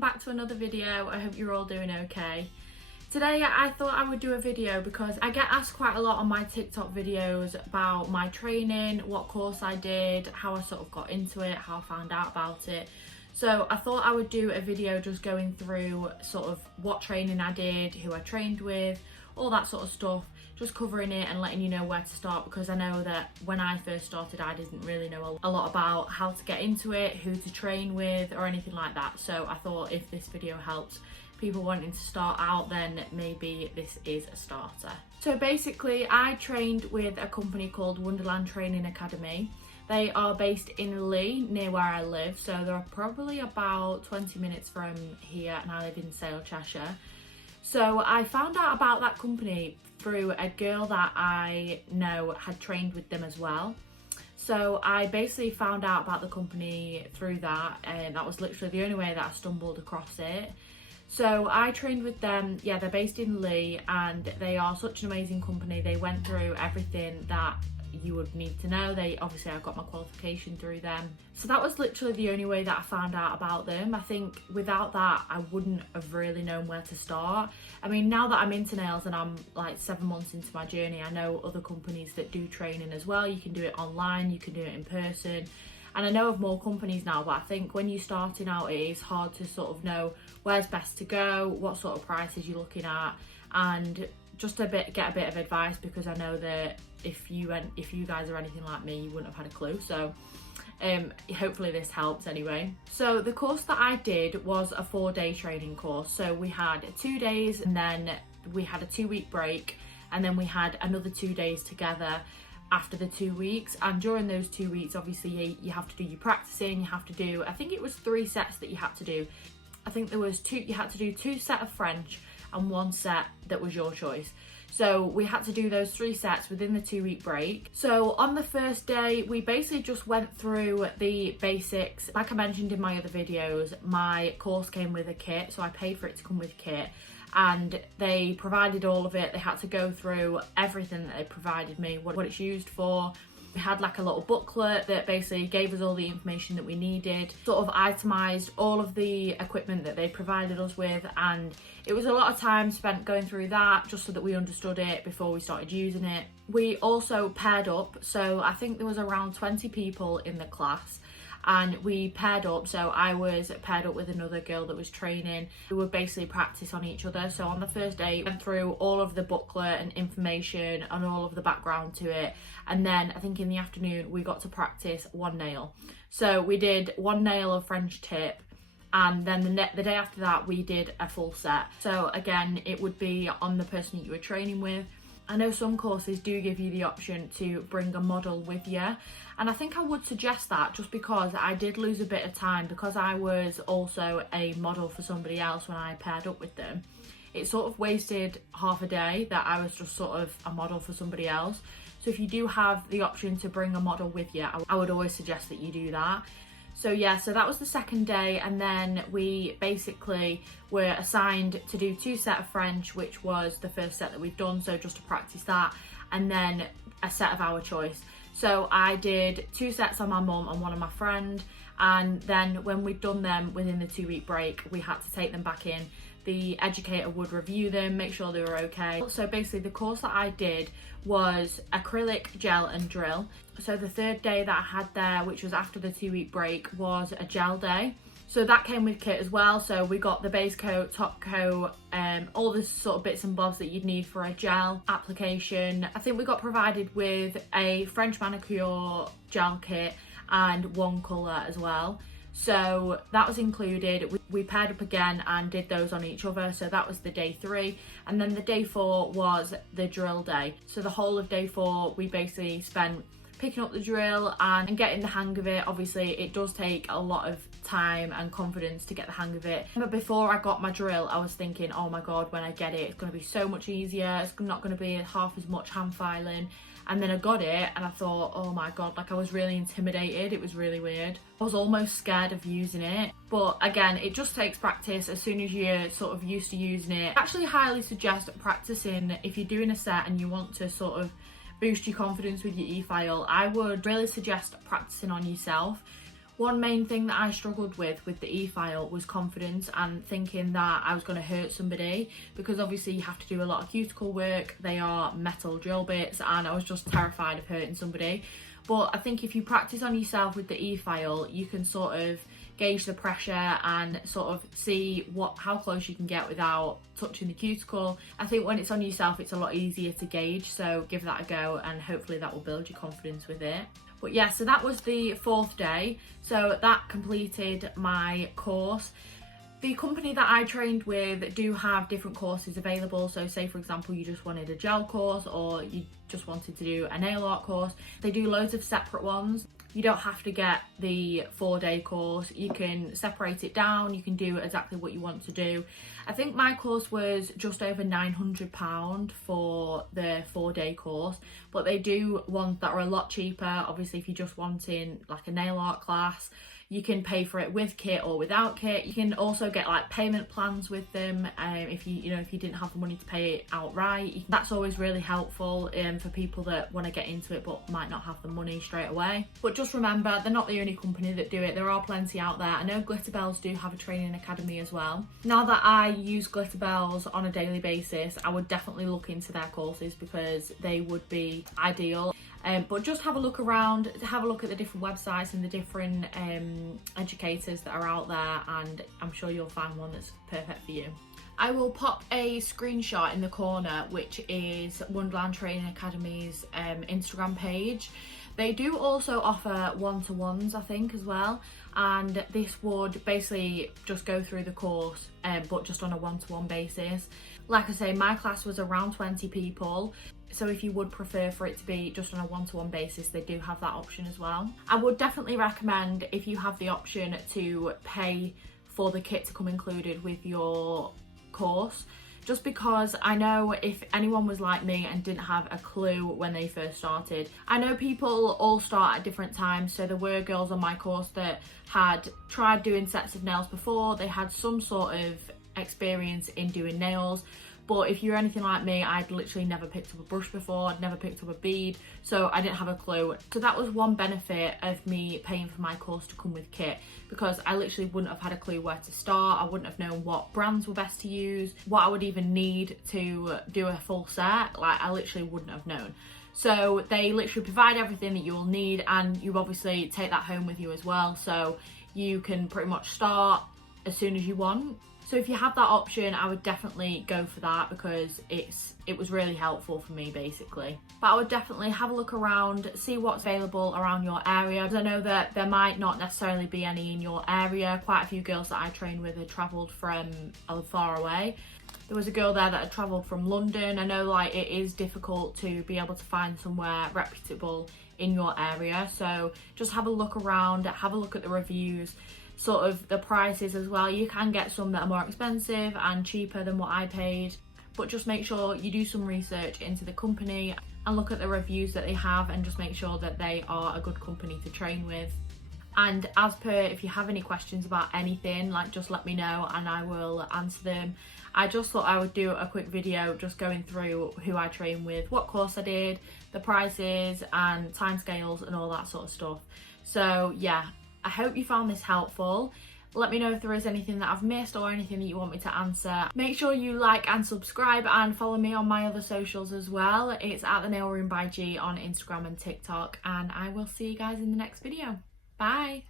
welcome back to another video. I hope you're all doing okay. Today I thought I would do a video because I get asked quite a lot on my TikTok videos about my training, what course I did, how I sort of got into it, how I found out about it. So I thought I would do a video just going through sort of what training I did, who I trained with, all that sort of stuff, just covering it and letting you know where to start, because I know that when I first started I didn't really know a lot about how to get into it, who to train with or anything like that. So I thought if this video helps people wanting to start out, then maybe this is a starter. So basically I trained with a company called Wonderland Training Academy. They are based in Lee, near where I live, so they're probably about 20 minutes from here, and I live in Sale, Cheshire. So I found out about that company through a girl that I know had trained with them as well. So I basically found out about the company through that, and that was literally the only way that I stumbled across it. So I trained with them. Yeah, they're based in Lee and they are such an amazing company. They went through everything that you would need to know. Obviously I got my qualification through them. So that was literally the only way that I found out about them. I think without that I wouldn't have really known where to start. I mean, now that I'm into nails and I'm like 7 months into my journey, I know other companies that do training as well. You can do it online, you can do it in person. And I know of more companies now, but I think when you're starting out, it is hard to sort of know where's best to go, what sort of prices you're looking at, and just get a bit of advice, because I know that if you guys are anything like me, you wouldn't have had a clue. So hopefully this helps anyway. So the course that I did was a 4-day training course. So we had 2 days and then we had a 2-week break, and then we had another 2 days together after the 2 weeks. And during those 2 weeks, obviously you have to do your practicing. You have to do, I think it was 3 sets that you had to do. I think there was you had to do 2 sets of French and 1 set that was your choice. So we had to do those 3 sets within the 2-week break. So on the first day, we basically just went through the basics. Like I mentioned in my other videos, my course came with a kit, so I paid for it to come with a kit. And they provided all of it. They had to go through everything that they provided me, what it's used for. We had like a little booklet that basically gave us all the information that we needed, sort of itemized all of the equipment that they provided us with, and it was a lot of time spent going through that just so that we understood it before we started using it. We also paired up, so I think there was around 20 people in the class, and we paired up. So I was paired up with another girl that was training. We would basically practice on each other. So on the first day, we went through all of the booklet and information and all of the background to it, and then I think in the afternoon we got to practice 1 nail. So we did 1 nail of French tip, and then the day after that we did a full set. So again, it would be on the person that you were training with. I know some courses do give you the option to bring a model with you, and I think I would suggest that, just because I did lose a bit of time because I was also a model for somebody else when I paired up with them. It sort of wasted half a day that I was just sort of a model for somebody else. So if you do have the option to bring a model with you, I would always suggest that you do that. So yeah, so that was the second day, and then we basically were assigned to do 2 sets of French, which was the first set that we'd done, so just to practice that, and then a set of our choice. So I did 2 sets on my mum and 1 on my friend, and then when we'd done them within the 2-week break, we had to take them back in. The educator would review them, make sure they were okay. So basically the course that I did was acrylic, gel and drill. So the 3rd day that I had there, which was after the 2-week break, was a gel day. So that came with kit as well. So we got the base coat, top coat, all the sort of bits and bobs that you'd need for a gel application. I think we got provided with a French manicure gel kit and 1 colour as well. So that was included. We paired up again and did those on each other. So that was the day 3. And then the day 4 was the drill day. So the whole of day 4, we basically spent picking up the drill and getting the hang of it. Obviously, it does take a lot of time and confidence to get the hang of it. But before I got my drill, I was thinking, oh my God, when I get it, it's going to be so much easier. It's not going to be half as much hand filing. And then I got it and I thought, oh my God, like I was really intimidated. It was really weird. I was almost scared of using it. But again, it just takes practice. As soon as you're sort of used to using it, I actually highly suggest practicing. If you're doing a set and you want to sort of boost your confidence with your e-file, I would really suggest practicing on yourself. One main thing that I struggled with the e-file was confidence and thinking that I was going to hurt somebody, because obviously you have to do a lot of cuticle work. They are metal drill bits and I was just terrified of hurting somebody. But I think if you practice on yourself with the e-file, you can sort of gauge the pressure and sort of see how close you can get without touching the cuticle. I think when it's on yourself, it's a lot easier to gauge, so give that a go and hopefully that will build your confidence with it. But yeah, so that was the 4th day. So that completed my course. The company that I trained with do have different courses available. So say for example, you just wanted a gel course or you just wanted to do a nail art course. They do loads of separate ones. You don't have to get the 4-day course. You can separate it down. You can do exactly what you want to do. I think my course was just over £900 for the 4-day course, but they do ones that are a lot cheaper. Obviously, if you're just wanting like a nail art class, you can pay for it with kit or without kit. You can also get like payment plans with them if you didn't have the money to pay it outright. That's always really helpful for people that want to get into it but might not have the money straight away. But just remember, they're not the only company that do it. There are plenty out there. I know Glitterbells do have a training academy as well. Now that I use Glitterbells on a daily basis, I would definitely look into their courses because they would be ideal. But just have a look around, have a look at the different websites and the different educators that are out there, and I'm sure you'll find one that's perfect for you. I will pop a screenshot in the corner, which is Wonderland Training Academy's Instagram page. They do also offer one-to-ones, I think, as well, and this would basically just go through the course but just on a one-to-one basis. Like I say, my class was around 20 people. So if you would prefer for it to be just on a one-to-one basis, they do have that option as well. I would definitely recommend, if you have the option, to pay for the kit to come included with your course, just because I know if anyone was like me and didn't have a clue when they first started. I know people all start at different times, so there were girls on my course that had tried doing sets of nails before. They had some sort of experience in doing nails. But if you're anything like me, I'd literally never picked up a brush before, I'd never picked up a bead, so I didn't have a clue. So that was one benefit of me paying for my course to come with kit, because I literally wouldn't have had a clue where to start. I wouldn't have known what brands were best to use, what I would even need to do a full set. Like, I literally wouldn't have known. So they literally provide everything that you will need, and you obviously take that home with you as well, so you can pretty much start as soon as you want. So if you have that option, I would definitely go for that, because it was really helpful for me basically. But I would definitely have a look around, see what's available around your area, because I know that there might not necessarily be any in your area. Quite a few girls that I trained with had travelled from far away. There was a girl there that had travelled from London. I know like it is difficult to be able to find somewhere reputable in your area, so just have a look around, have a look at the reviews, sort of the prices as well. You can get some that are more expensive and cheaper than what I paid, but just make sure you do some research into the company and look at the reviews that they have, and just make sure that they are a good company to train with. And as per, if you have any questions about anything, like, just let me know and I will answer them. I just thought I would do a quick video just going through who I train with, what course I did, the prices and timescales and all that sort of stuff. So yeah, I hope you found this helpful. Let me know if there is anything that I've missed or anything that you want me to answer. Make sure you like and subscribe and follow me on my other socials as well. It's at the Nail Room by G on Instagram and TikTok, and I will see you guys in the next video. Bye.